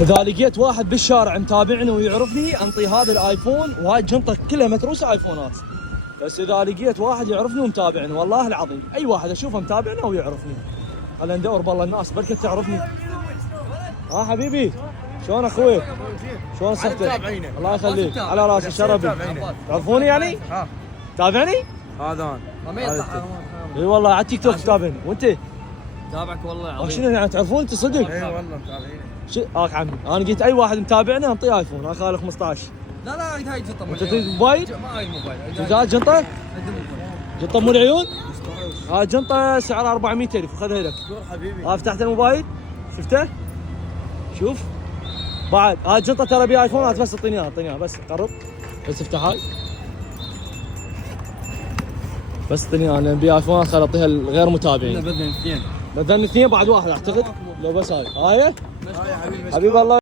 اذا لقيت واحد بالشارع متابعني ويعرفني انطي هذا الايفون، وهاي الجنطه كلها متروسه ايفونات. بس اذا لقيت واحد يعرفني ومتابعني والله العظيم، اي واحد اشوفه متابعنا ويعرفني، خلينا ندور بالله الناس بركة تعرفني. حبيبي شلون اخوي؟ شلون صحتك؟ الله يخليك، على راسي شرفي. تعرفوني يعني؟ تابعني؟ هذا ما يطلع. اي والله على التيك توك تتابعني، وانت؟ تابعك والله العظيم. شنو يعني تعرفون انت صدق؟ اي والله متابعينك. عمي انا قلت اي واحد متابعنا انطيه ايفون، انا خالي 15. لا هاي جنطه انت تريد موبايل؟ ما هاي موبايل. تريد جنطه؟ جنطه مو العيون؟ هاي جنطه سعرها 400,000 خذها لك. حبيبي. ها فتحت الموبايل شفته؟ شوف بعد هاي جنطه ترى بيها ايفونات، بس اعطيني اياها بس قرب، بس افتح هاي بس اعطيني اياها لان بيها ايفونات، خل اعطيها الغير متابعين. بدنا اثنين. بدنا اثنين بعد واحد اعتقد، لو بس هاي هاي يا حبيبي. حبيب الله.